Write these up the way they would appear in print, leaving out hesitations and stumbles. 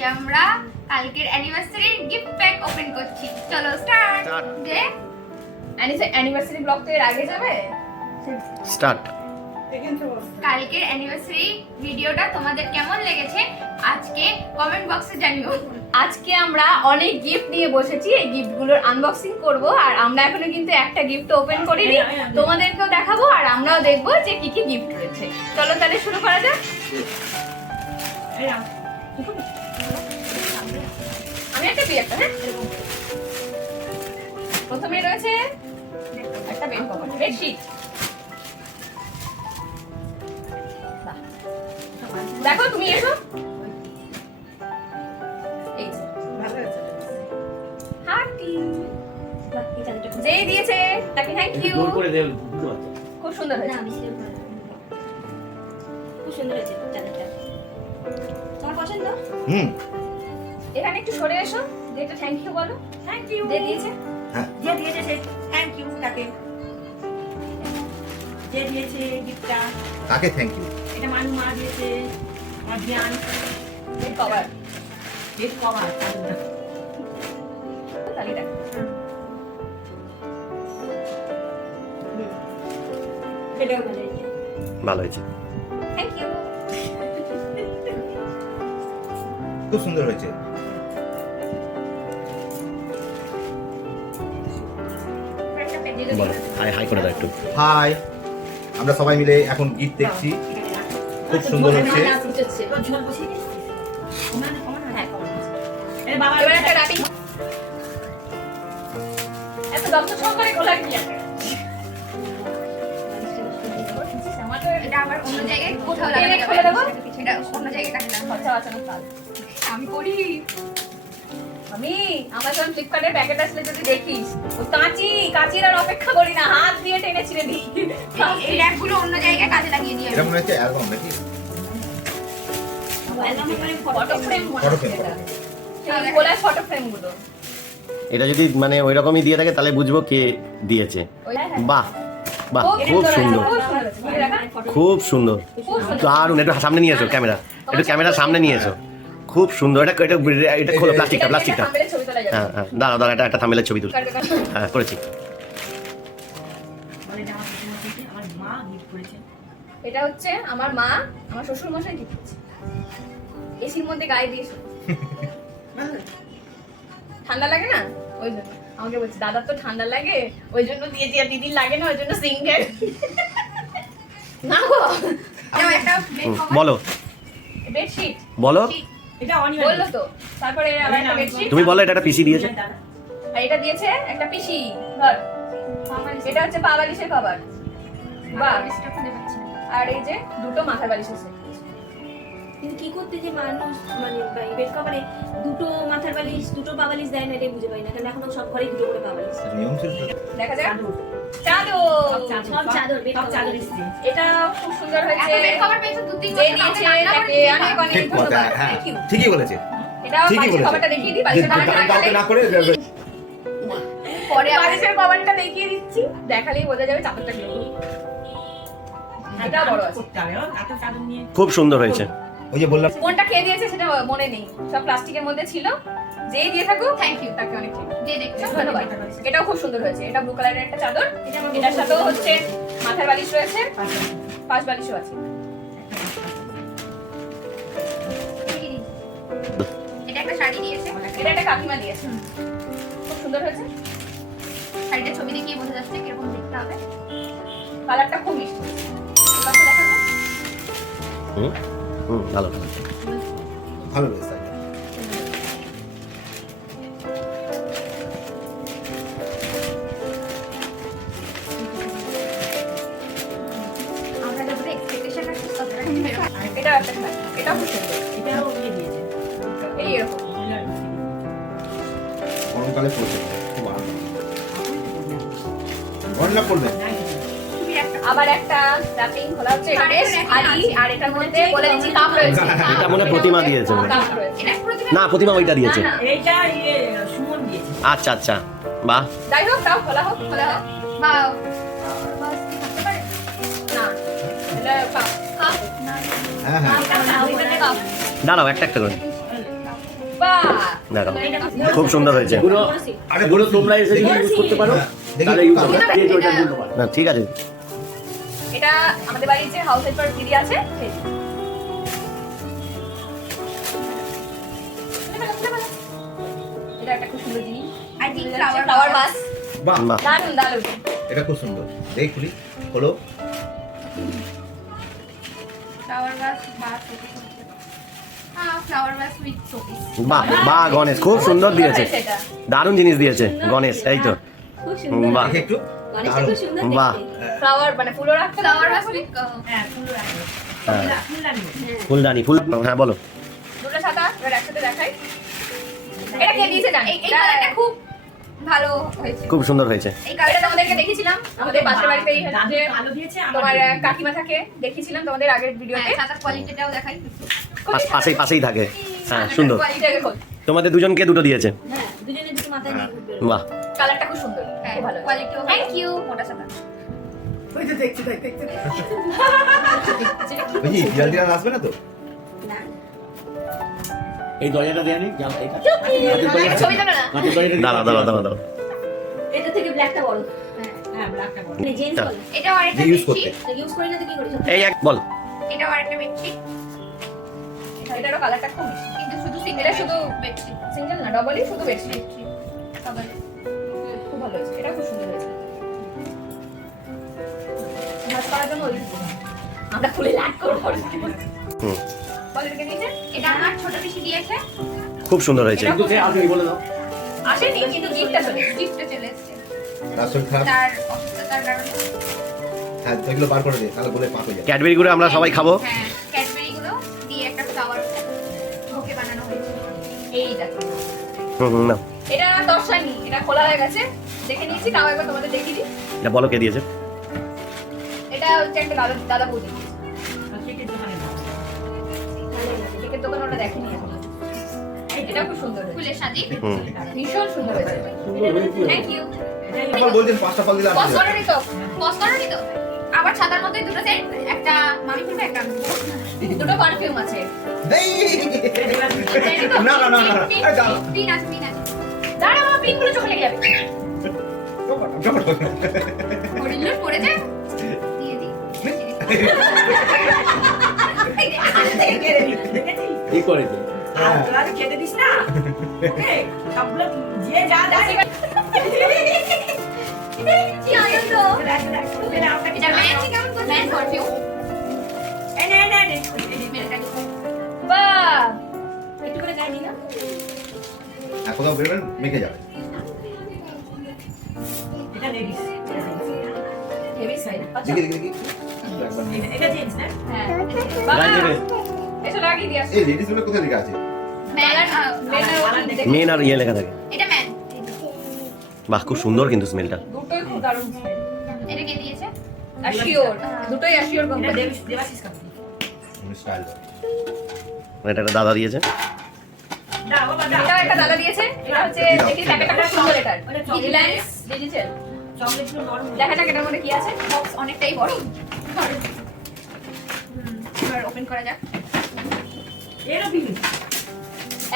আজকে আমরা কালকের অ্যানিভার্সারি গিফট প্যাক ওপেন করছি। চলো স্টার্ট। যে অ্যানিভার্সারি ব্লগ তো এর আগে যাবে। স্টার্ট। কালকের অ্যানিভার্সারি ভিডিওটা তোমাদের কেমন লেগেছে আজকে কমেন্ট বক্সে জানিও। আজকে আমরা অনেক গিফট নিয়ে বসেছি, এই গিফটগুলোর আনবক্সিং করব। আর আমরা এখনো কিন্তু একটা গিফট ওপেন করিনি, তোমাদেরকেও দেখাবো আর আমরাও দেখবো যে কি কি গিফট রয়েছে। চলো তাহলে শুরু করা যাক। আমি একটা দিই একটা, হ্যাঁ। প্রথমে রয়েছে একটা বেড কভার, বেডশিট। দেখো তুমি এসো। এই যে হার্টি যে দিয়েছে তাকে থ্যাংক ইউ। খুব সুন্দর হয়েছে, খুব সুন্দর হয়েছে চাদরটা। তোমার পছন্দ? এখানে একটু সরে এসো, যেটা থ্যাংক ইউ বলো। থ্যাংক ইউ যে দিয়েছে, যে দিয়েছে সে থ্যাংক ইউ তাকে। যে দিয়েছে গিফটটা তাকে থ্যাংক ইউ। এটা মানু মা দিয়েছে, অভিয়ান বেড কভার। বেড কভার তালিটা এটাও ভালো হয়েছে। ভালো হয়েছে, থ্যাংক ইউ। খুব সুন্দর হয়েছে। বলো হাই হাই করে দাও একটু। হাই, আমরা সবাই মিলে এখন গিফট দেখছি, খুব সুন্দর হচ্ছে। তো ঝোল বসিয়ে দিয়েছিস? কমান কমান হ্যাঁ কমান। এর বাবা এবার একটা রাবি। এত দপ্তর সহকারে গোলা কি আছে? এটা আবার অন্য জায়গায় কোথাও এটা লাগাতে খুলে দেবো? এটা অন্য জায়গায় রাখলাম। খরচা বাঁচানোর কাজ। আমি করি। আমি আমাজন ফ্লিপকার্টের প্যাকেট আসলে যদি দেখিস, ও কাঁচির আর অপেক্ষা করি না, হাত দিয়ে টেনে ছিঁড়ে দিই। এই ল্যাম্পগুলো অন্য জায়গায় কাজে লাগিয়ে দিই। এটা মনে হচ্ছে অ্যালবাম নাকি? Photo frame photo frame. গোলার ফটো ফ্রেম গুলো। এটা যদি মানে ওই রকমই দিয়ে থাকে তাহলে বুঝবো কে দিয়েছে। বাহ বাহ, খুব সুন্দর, খুব সুন্দর, দারুণ। একটু সামনে নিয়ে এসো ক্যামেরা, একটু ক্যামেরা সামনে নিয়ে এসো। খুব সুন্দর। এটা এটা এটা খোলো, প্লাস্টিকটা হ্যাঁ হ্যাঁ, দাঁড়াও দাঁড়াও, এটা একটা থাম্বনেলের ছবি তুল। হ্যাঁ করেছি। আমার মা গিফট করেছে। এটা হচ্ছে আমার মা, আমার শ্বশুর মশাই গিফট করেছে। এসির মধ্যে গায়ে দিয়েছে, ঠান্ডা লাগে না ওই জন্য। আমাকে বলছে দাদার তো ঠান্ডা লাগে ওই জন্য দিয়েছি, আর দিদির লাগে না ওই জন্য সিঙ্গেল। না গো, এটাও একটা bed cover। বলো বেডশিট বলো, এটা অনিবার্য। বললো তো। তারপরে আবার একটা বেডশিট, তুমি বলো এটা একটা পিসি দিয়েছে। আর এটা দিয়েছে একটা পিসি ধর। এটা হচ্ছে পা বালিশের কভার। বাহ, বালিশটা খুঁজে পাচ্ছি না। আর এই যে দুটো মাথার বালিশ আছে। কিন্তু কি করতে যে মানুষ মানে বেড কভারে দুটো মাথার বালিশ দুটো পা বালিশ দেয় না, এটাই বুঝে পাই না। কারণ এখন সব ঘরেই দুটো করে পা বালিশ। নিয়ম ছিল তো। দেখা যাক সব চাদর বেড সব কভার চাদর এসেছে। এটা খুব সুন্দর এত হয়েছে। বেড কভার পেয়েছো দু তিন যে দিয়েছে তাকে অনেক অনেক ঠিক কথা, ধন্যবাদ। হ্যাঁ থ্যাংক ইউ। ঠিকই বলেছে। এটা ঠিকই বালিশের বলেছে। কভারটা দেখিয়ে দিই। বালিশের কভারটা কাউকে না করে পরে বালিশের কভারটা দেখিয়ে দিচ্ছি, দেখালেই বোঝা যাবে চাদরটা কি রকম। এটা বড় আছে। করতে হবে এত চাদর নিয়ে। খুব সুন্দর হয়েছে। ওই যে বললাম কোনটা খেয়ে দিয়েছে সেটা মনে নেই, সব প্লাস্টিকের মধ্যে ছিল। যেই দিয়ে থাকো থ্যাংক ইউ, তাকে অনেক থ্যাংক ইউ। যে দেখছো ধন্যবাদ। এটাও খুব সুন্দর হয়েছে। এটা ব্লু কালারের একটা চাদর, এটার সাথেও হচ্ছে মাথার বালিশ রয়েছে, পাশ বালিশও আছে। এটা একটা শাড়ি দিয়েছে। এটা একটা কাকিমা দিয়েছে, খুব সুন্দর হয়েছে। শাড়িটা ছবি দেখিয়ে বোঝা যাচ্ছে কিরকম দেখতে হবে। কালারটা খুব মিষ্টি। কালারটা দেখাবো। হুম হুম, ভালো ভালো। ভালো হয়েছে। আমরা যতটা এক্সপেকটেশন রাখছি ততটা কিন্তু বেরো। এটাও একটা কালার, এটাও খুব সুন্দর। এটাও দিয়ে দিয়েছে। এই এরকম। গরমকালে পড়বে খুব আরাম। গরমটা পড়বে। তুমি একটা আবার একটা র্যাপিং খোলা হচ্ছে, এটা বেশ ভারী। আর এটার মধ্যে বলে দিচ্ছি কাপ রয়েছে। এটা মনে হয় প্রতিমা দিয়েছে মনে হয়। কাপ রয়েছে। এটা প্রতিমা না, প্রতিমা ওইটা দিয়েছে। না, না। এইটা সুমন দিয়েছে। আচ্ছা আচ্ছা, বাহ। যাই হোক, তাও খোলা হোক। খোলা হোক বা থাকতে পারে না, এটা কাপ। হ্যাঁ হ্যাঁ দাঁড়াও একটা একটা করে। দেখো খুব সুন্দর হয়েছে এগুলো তোমরা এসে ইউজ করতে পারো, তাহলে ইউজ করতে না, ঠিক আছে। এটা আমাদের বাড়ির যে হাউস হেল্পার দিদি আছে সেই। এটা একটা খুব সুন্দর জিনিস। আই থিংক ফ্লাওয়ার বাস। বাহ দারুন দারুন। এটা খুব সুন্দর, দেখ খুলি হলো। ফ্লাওয়ার ভাস বা শোপিস। হ্যাঁ, ফ্লাওয়ার ভাস উইথ শোপিস। বাহ বাহ, গণেশ খুব সুন্দর দিয়েছে, সেটা। দারুণ জিনিস দিয়েছে গণেশ, এই তো খুব সুন্দর বাহ দেখে একটু গণেশটা খুব সুন্দর বাহ। দেখতে। ফ্লাওয়ার মানে ফুলও রাখতে ফ্লাওয়ার ভাস উইথ হ্যাঁ ফুল রাখবে ফুলদানি ফুল, হ্যাঁ বলো। দুটো ছাতা এবার একসাথে দেখাই। এটা কে দিয়েছে জানি? এই কালারটা খুব ভালো হয়েছে। খুব সুন্দর হয়েছে। এই এটা কালারটা তোমাদেরকে দেখিয়েছিলাম আমাদের পাশের বাড়িতে দাদু যে কালো দিয়েছে তোমার কাকিমা থাকে, দেখিয়েছিলাম তোমাদের আগের ভিডিওতে। ছাতার কোয়ালিটিটাও দেখাই। পাশেই পাশেই থাকে, হ্যাঁ সুন্দর। কোয়ালিটিটাকে খোল। তোমাদের দুজনকে দুটো দিয়েছে, হ্যাঁ দুজনে দুটো মাথায় নিয়ে ঘুরবে বাহ। কালারটা খুব সুন্দর, হ্যাঁ, খুব ভালো। কোয়ালিটিও থ্যাংক ইউ। মোটা ছাতা। ওই যে বিড়াল টিড়াল আসবে না তো? না এই দরজাটা দেয়া নেই, ছবি তোলো না। দাঁড়াও। এটা থেকে ব্ল্যাকটা বড় হ্যাঁ ব্ল্যাকটা বড় মানে জেন্টস বলে এটাও আরেকটা যে use করতে। বেডশিট। ইউজ করি না তো কি করি এই এক বল। এটাও আরেকটা বেডশিট। এটারও কালারটা খুব মিষ্টি। কিন্তু শুধু সিঙ্গেল এটা শুধু বেডশিট। সিঙ্গেল না, ডবলই, শুধু বেডশিট। সবাই খুব ভালো হয়েছে, এটা খুব সুন্দর হয়েছে। ভাজ করার জন্য ওই আমরা খুলে লাট করবো। হুম, বল এটাকে দিয়েছে? এটা আমার ছোট পিসি দিয়েছে। খুব সুন্দর হয়েছে। এটা খুব সুন্দর। আসেনি কিন্তু গিফটটা চলে এসেছে। গিফটে চলে এসেছে। রাসন খারাপ, তার অসুস্থতার কারণে। হ্যাঁ এগুলো বার করে দে, তাহলে বলে পাক হয়ে যাবে। ক্যাডবেরি গুলো আমরা সবাই খাবো। হ্যাঁ, ক্যাডবেরি গুলো দিয়ে একটা ফ্লাওয়ার বুকে বানানো হয়েছে। এইটা না এটা দর্শানি, এটা খোলা হয়ে গেছে, দেখে নিয়েছি, তাও একবার তোমাদের দেখিয়ে দিই। এটা বলো কে দিয়েছে। এটা হচ্ছে একটা দাদা বৌদি দিয়েছে। কেকের দোকানে না কেকের দোকানে ওটা দেখেনি এখন। এটা খুব সুন্দর হয়েছে, ফুলের সাজি। হুম, ভীষণ সুন্দর হয়েছে। থ্যাক ইউ। আপনারা বলছেন 5টা ফল দিলে পজ আসবে। করোনি তো? পজ করোনি তো? আবার ছাতার মতোই দুটো সেট, একটা মামি ফুলবে, একটা আমি ফুলবো। দুটো পারফিউম আছে। না না না না, আরে দাও। পিন আছে, পিন আছে। দাঁড়া, আমার পিনগুলো চোখে লেগে যাবে। হরিণগুলো পড়েছে। দিয়ে দিই। কি করেছে? আর তোরা তো খেতে দিস না ওকে সবগুলো যে যা দেয় কি আনন্দ। এটা ম্যান পারফিউম। বাহ, একটু করে গায়ে দিই না আর কোথাও বেরোবেন মেখে যাবে। এটা লেডিস হেভি সাইজ। আচ্ছা, দেখি দেখি দেখি একবার নিয়ে। এটা জেন্টস না হ্যাঁ। বাবা, গায়ে দেবে। এসো লাগিয়ে দিয়ে আসো। এই লেডিস গুলো কোথায় লেখা আছে? মেন আর ইয়ে লেখা থাকে। এটা ম্যান। বাহ, খুব সুন্দর কিন্তু স্মেলটা। দুটোই খুব দারুণ। এটা কে দিয়েছে? অ্যাশিওর, দুটোই অ্যাশিওর এটা কোম্পানি। দেবাশিস কাপড় স্টাইল। এটা একটা দাদা দিয়েছে। দাও বাবা দাও এটা একটা দাদা দিয়েছে। এটা হচ্ছে দেখি প্যাকেটটা খুব সুন্দর। এটার রিলায়েন্স ডিজিটাল। চকলেটগুলো নরম দেখা যাক এটার মধ্যে কি আছে। বক্স অনেকটাই বড়। এবার ওপেন করা যাক। এরও বিলি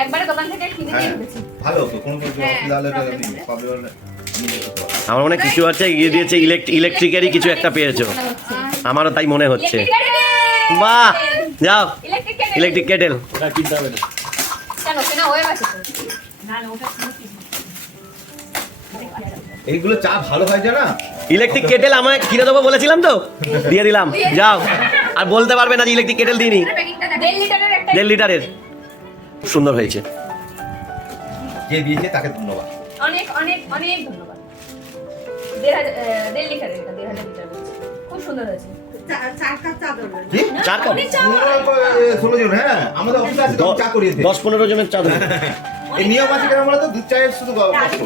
একবারে দোকান থেকে কিনে নিয়ে হ্যাঁ এসেছি। ভালো তো, কোনো অসুবিধা হলে problem হলে। প্রবলেম হলে আমি দেখতে পাবো। আমার মনে হয় কিছু আছে, ইয়ে দিয়েছে, ইলেকট্রিকেরই কিছু একটা পেয়েছো, আমারও তাই মনে হচ্ছে। বাহ, যাও ইলেকট্রিক কেটেল। কেন কেনা হয়ে গেছে তো? না না ওটা কিনেছিস এইগুলো চা ভালো হয় জানা। ইলেকট্রিক কেটেল আমায় কিনে দেবো বলেছিলাম তো, দিয়ে দিলাম। যাও, আর বলতে পারবে না যে ইলেকট্রিক কেটেল দিইনি। প্যাকিংটা দেখ। 1.5 লিটারের একটা 1.5 লিটারের। খুব সুন্দর হয়েছে। যে দিয়েছে তাকে ধন্যবাদ। অনেক অনেক অনেক ধন্যবাদ। 1.5 লিটারের এটা 1.5 লিটার বলছি। খুব সুন্দর হয়েছে। কি? 4 কাপ, অনেক চা। 16 জন। হ্যাঁ আমাদের অফিসে আছে তো, চা করিয়ে দে। 10-15 জনের চা দেবো। এই নিয়ম আছে কেন বলতো? দুধ চায়ের শুধু কষ্ট।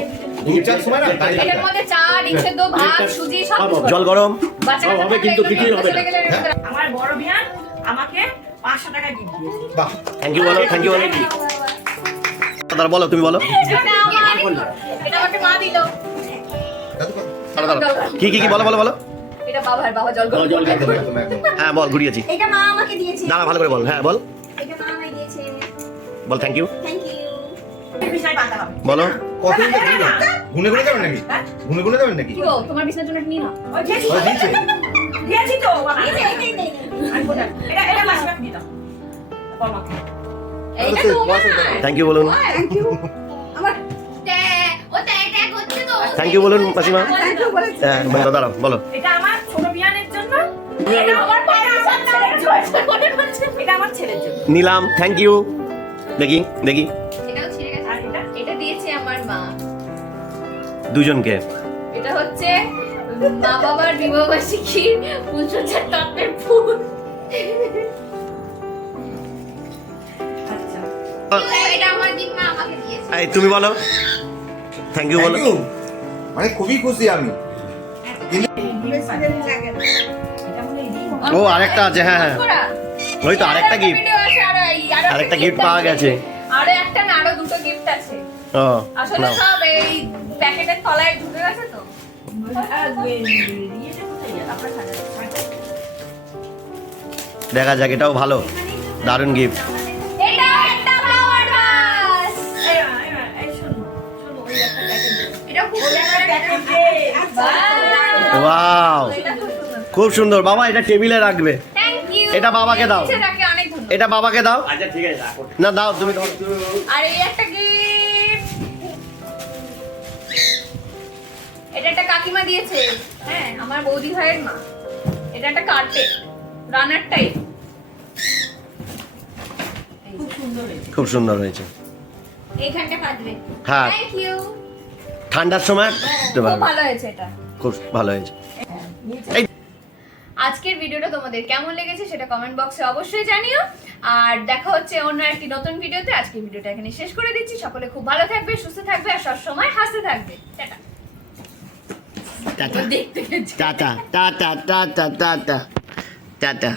দুধ চার সময় না তাই এটার মধ্যে চা, ডিম সেদ্ধ, ভাত, সুজি সব কিছু জল গরম। বাচ্চারা হবে কিন্তু কিছুই হবে না। আমার বড় বিয়ান আমাকে 500 টাকা গিফট দিয়েছে বাহ। থ্যাংক ইউ বলো, থ্যাংক ইউ বলো। দাদা বলো, তুমি বলো। এটা আমাকে মা দিল। দাদু কত? দাদা কি কি কি বলো বলো বলো। এটা বাবা জল গরম। একদম একদম একদম। হ্যাঁ বল, ঘুরিয়েছি। এটা মা আমাকে দিয়েছে দাঁড়া, ভালো করে বল। হ্যাঁ বল, এটা মা আমাকে দিয়েছে বল থ্যাংক ইউ। থ্যাংক ইউ বিছানায় পাতা হবে বলো কতদিন তো দিল? গুনে গুনে দেবেন নাকি হ্যাঁ? গুনে গুনে দেবেন নাকি কি গো তোমার বিছানার জন্য একটা নিয়ে নাও। ওই দিয়েছি ও দিয়েছে দিয়েছি তো বাবা আমি বললাম, এটা মাসিমাকে দিতাম বাবা এইটা তো তোমার। থ্যাংক ইউ বলুন থ্যাংক ইউ। আমার ও ট্যাগ হচ্ছে তো থ্যাংক ইউ বলুন মাসিমা হ্যাঁ বলো, দাঁড়াও বলো এটা আমার ছোট বিয়ানের জন্য এটা আমার ছেলের জন্য এটা আমার ছেলের জন্য নিলাম থ্যাংক ইউ দেখি দেখি এটাও ছিঁড়ে গেছে আর এটা এটা দিয়েছে আমার মা। দুজনকে এটা হচ্ছে মা বাবার বিবাহবার্ষিকীর ফুলসজ্জার টপের ফুল। আচ্ছা এটা আমার দিকমা আমাকে দিয়েছে এই তুমি বলো থ্যাংক ইউ বলো Thank you. মানে খুবই খুশি আমি এটা মনে হয় দিই ও আরেকটা আছে হ্যাঁ হ্যাঁ করা। ওই তো আরেকটা গিফট ভিডিও আছে আরো আরেকটা একটা গিফট gift পাওয়া আছে। গেছে আরো একটা না আরো দুটো গিফট আছে। ও আসলে নাও সব এই প্যাকেটের তলায় ঢুকে গেছে তো। ইয়েটা কোথায় গেল আপনার সাথে দেখা যাক এটাও ভালো দারুণ গিফট এটা একটা ফ্লাওয়ার ভাস। এই শোনো শোনো ওই একটা প্যাকেট এটা খুব ওয়াও এটা খুব সুন্দর। খুব সুন্দর বাবা এটা টেবিলে রাখবে থ্যাংক ইউ। এটা বাবাকে দাও। রাখে অনেক ধন্যবাদ। এটা বাবাকে দাও না দাও তুমি দাও। আর এই একটা গিফট। এটা একটা কাকিমা দিয়েছে। হ্যাঁ আমার বৌদি ভাইয়ের মা। এটা একটা কার্পেট রানার টাইপ। খুব সুন্দর হয়েছে খুব সুন্দর হয়েছে এইখানটা পাতবে। হ্যাঁ থ্যাংক ইউ। ঠান্ডার সময় দিতে খুব পারবে। ভালো হয়েছে এটা। খুব ভালো হয়েছে আজকের ভিডিওটা তোমাদের কেমন লেগেছে সেটা কমেন্ট বক্সে অবশ্যই জানিও। আর দেখা হচ্ছে অন্য একটি নতুন ভিডিওতে। আজকের ভিডিওটা এখানে শেষ করে দিচ্ছি। সকলে খুব ভালো থাকবে, সুস্থ থাকবে আর সবসময় হাসতে থাকবে। Tata. Tata tata tata tata tata tata